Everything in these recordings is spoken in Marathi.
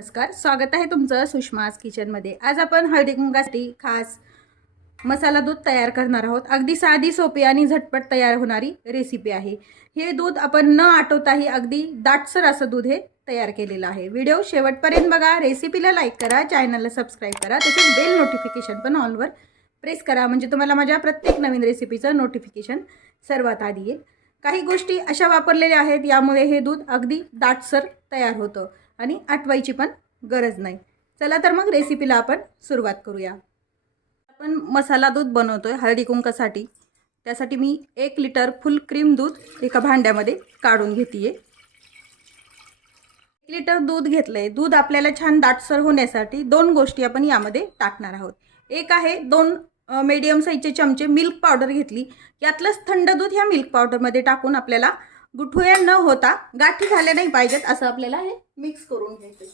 नमस्कार, स्वागत आहे तुमचं सुषमाज किचनमध्ये। आज आपण हळदी कुंकासाठी खास मसाला दूध तयार करणार आहोत। अगदी साधी सोपी आणि झटपट तयार होणारी रेसिपी आहे। हे दूध आपण न आटवताही अगदी दाटसर असं दूध हे तयार केलेलं आहे। व्हिडिओ शेवटपर्यंत बघा, रेसिपीला लाईक करा, चॅनलला सबस्क्राइब करा, तसेच बेल नोटिफिकेशन पण ऑलवर प्रेस करा, म्हणजे तुम्हाला माझ्या प्रत्येक नवीन रेसिपीचं नोटिफिकेशन सर्वात आधी येईल। काही गोष्टी अशा वापरलेल्या आहेत यामुळे हे दूध अगदी दाटसर तयार होतं आणि आटवायची पण गरज नाही। चला तर मग रेसिपीला आपण सुरुवात करूया। आपण मसाला दूध बनवतोय हळदी कुंकासाठी। त्यासाठी मी 1 लिटर फुल क्रीम दूध एका भांड्यामध्ये काढून घेतेय। 1 लिटर दूध घेतलंय। दूध आपल्याला छान दाटसर होण्यासाठी 2 गोष्टी आपण यामध्ये टाकणार आहोत। एक आहे 2 मीडियम साइजचे चमचे मिल्क पावडर घेतली। यातलंच थंड दूध ह्या मिल्क पावडरमध्ये टाकून आपल्याला गुठळ्या न होता, गाठी झाल्या नाही पाहिजेत असं आपल्याला हे मिक्स करून घ्यायचं।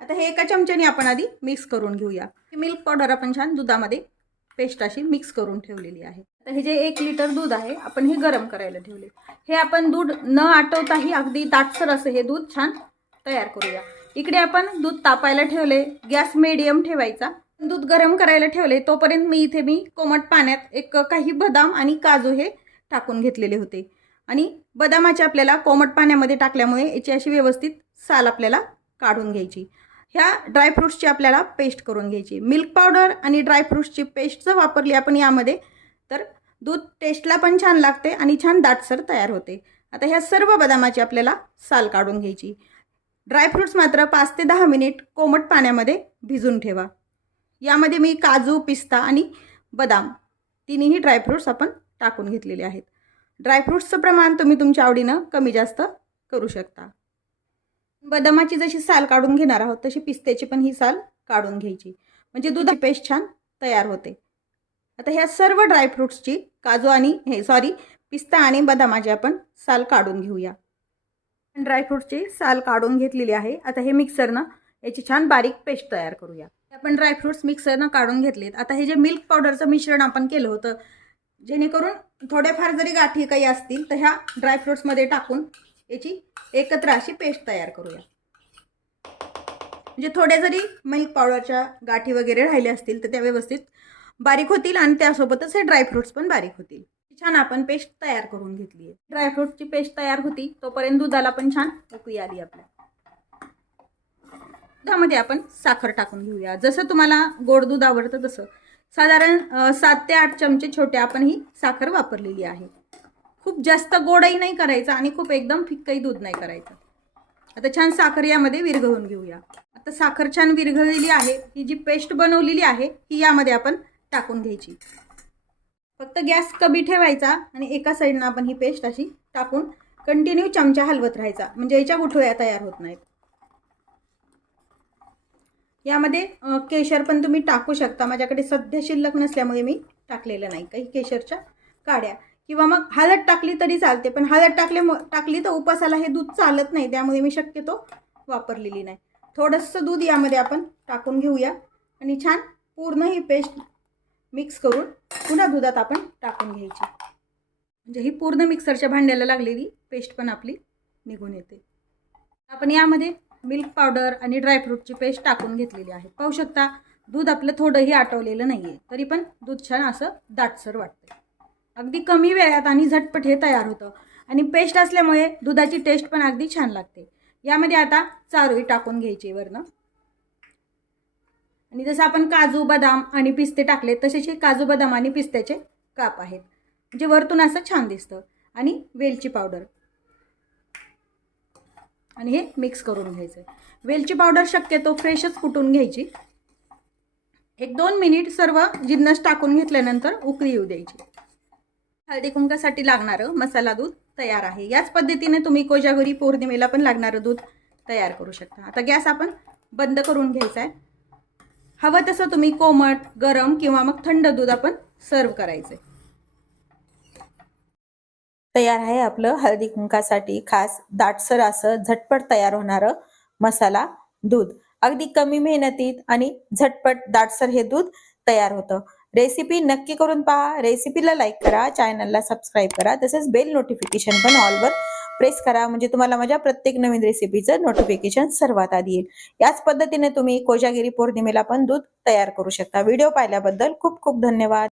आता हे एका चमच्याने आपण आधी मिक्स करून घेऊया। मिल्क पावडर आपण छान दुधामध्ये पेस्ट अशी मिक्स करून ठेवलेली आहे। आता हे जे 1 लिटर दूध आहे आपण हे गरम करायला ठेवले। हे आपण दूध न आटवताही अगदी दाटसर असं हे दूध छान तयार करूया। इकडे आपण दूध तापायला ठेवले, गॅस मीडियम ठेवायचा। दूध गरम करायला ठेवले तोपर्यंत मी कोमट पाण्यात काही बदाम आणि काजू हे टाकून घेतलेले होते। आणि बदामाचे आपल्याला कोमट पाण्यामध्ये टाकल्यामुळे याची अशी व्यवस्थित साल आपल्याला काढून घ्यायची। ह्या ड्रायफ्रूट्सची आपल्याला पेस्ट करून घ्यायची। मिल्क पावडर आणि ड्रायफ्रूट्सची पेस्ट जर वापरली आपण यामध्ये तर दूध टेस्टला पण छान लागते आणि छान दाटसर तयार होते। आता ह्या सर्व बदामाची आपल्याला साल काढून घ्यायची। ड्रायफ्रूट्स मात्र 5 ते 10 मिनिट कोमट पाण्यामध्ये भिजून ठेवा। यामध्ये मी काजू, पिस्ता आणि बदाम तिन्ही ड्रायफ्रूट्स आपण टाकून घेतलेले आहेत। ड्रायफ्रूट्सचं प्रमाण तुम्ही तुमच्या आवडीनं कमी जास्त करू शकता। बदामाची जशी साल काढून घेणार आहोत तशी पिस्त्याची पण ही साल काढून घ्यायची, म्हणजे दुधाची पेस्ट छान तयार होते। आता ह्या सर्व ड्रायफ्रूट्सची पिस्ता आणि बदामाची आपण साल काढून घेऊया। ड्रायफ्रूट्सची साल काढून घेतलेली आहे। आता हे मिक्सरनं याची छान बारीक पेस्ट तयार करूया। आपण ड्रायफ्रूट्स मिक्सरनं काढून घेतलेत। आता हे जे मिल्क पावडरचं मिश्रण आपण केलं होतं, जेणेकरून थोडेफार जरी गाठी काही असतील तर ह्या ड्रायफ्रूट्समध्ये टाकून याची एकत्र अशी पेस्ट तयार करूया। म्हणजे थोडे जरी मिल्क पावडरच्या गाठी वगैरे राहिले असतील तर त्या व्यवस्थित बारीक होतील आणि त्यासोबतच हे ड्रायफ्रूट्स पण बारीक होतील। छान आपण पेस्ट तयार करून घेतली आहे। ड्रायफ्रूट्सची पेस्ट तयार होती तोपर्यंत दुधाला पण छान उकळी आली आपल्या। दुधामध्ये आपण साखर टाकून घेऊया। जसं तुम्हाला गोड दूध आवडतं तसं साधारण 7 ते 8 चमचे छोटे आपण ही साखर वापरलेली आहे। खूप जास्त गोडही नाही करायचा आणि खूप एकदम फिक्कही दूध नाही करायचं। आता छान साखर यामध्ये विरघळून घेऊया। आता साखर छान विरघळलेली आहे। ही जी पेस्ट बनवलेली आहे ही यामध्ये आपण टाकून घ्यायची। फक्त गॅस कमी ठेवायचा आणि एका साईडनं आपण ही पेस्ट अशी टाकून कंटिन्यू चमचा हलवत राहायचा, म्हणजे याच्या गुठळ्या तयार होत नाहीत। यामध्ये केशर पण तुम्ही टाकू शकता। माझ्याकडे सध्या शिल्लक नसल्यामुळे मी टाकलेलं नाही। काही केशरच्या काड्या किंवा मग हळद टाकली तरी चालते, पण हळद टाकली तर उपासाला हे दूध चालत नाही, त्यामुळे मी शक्यतो वापरलेली नाही। थोडंसं दूध यामध्ये आपण टाकून घेऊया आणि छान पूर्ण ही पेस्ट मिक्स करून पुन्हा दुधात आपण टाकून घ्यायची, म्हणजे ही पूर्ण मिक्सरच्या भांड्याला लागलेली पेस्ट पण आपली निघून येते। आपण यामध्ये मिल्क पावडर आणि ड्रायफ्रूटची पेस्ट टाकून घेतलेली आहे। पाहू शकता दूध आपलं थोडंही आटवलेलं नाही आहे, तरी पण दूध छान असं दाटसर वाटतं। अगदी कमी वेळात आणि झटपट हे तयार होतं आणि पेस्ट असल्यामुळे दुधाची टेस्ट पण अगदी छान लागते। यामध्ये आता चारोळी टाकून घ्यायची वरनं, आणि जसं आपण काजू, बदाम आणि पिस्ते टाकले तसेच हे काजू, बदाम आणि पिस्त्याचे काप आहेत, म्हणजे वरतून असं छान दिसतं। आणि वेलची पावडर आणि हे मिक्स करून घ्यायचं। वेलची पावडर शक्यतो फ्रेशच कुटून घ्यायची। 1-2 मिनिट सर्व जिन्नस टाकून घेतल्यानंतर उकळी येऊ द्यायची। हळदी कुंकासाठी लागणारं मसाला दूध तयार आहे। याच पद्धतीने तुम्ही कोजागरी पौर्णिमेला पण लागणारं दूध तयार करू शकता। आता गॅस आपण बंद करून घ्यायचा आहे। हवं तसं तुम्ही कोमट, गरम किंवा मग थंड दूध आपण सर्व करायचे। तयार आहे आपलं हळदी कुंकासाठी खास दाटसर असं झटपट तयार होणारं मसाला दूध। अगदी कमी मेहनतीत आणि झटपट दाटसर हे दूध तयार होतं। रेसिपी नक्की करून पहा। रेसिपीला लाईक करा, चॅनलला सबस्क्राइब करा, तसेच बेल नोटिफिकेशन पण ऑलवर प्रेस करा, म्हणजे तुम्हाला माझ्या प्रत्येक नवीन रेसिपीचं नोटिफिकेशन सर्वात आधी येईल. याच पद्धतीने तुम्ही कोजागिरी पौर्णिमेला पण दूध तयार करू शकता. व्हिडिओ पाहिल्याबद्दल खूप खूप धन्यवाद.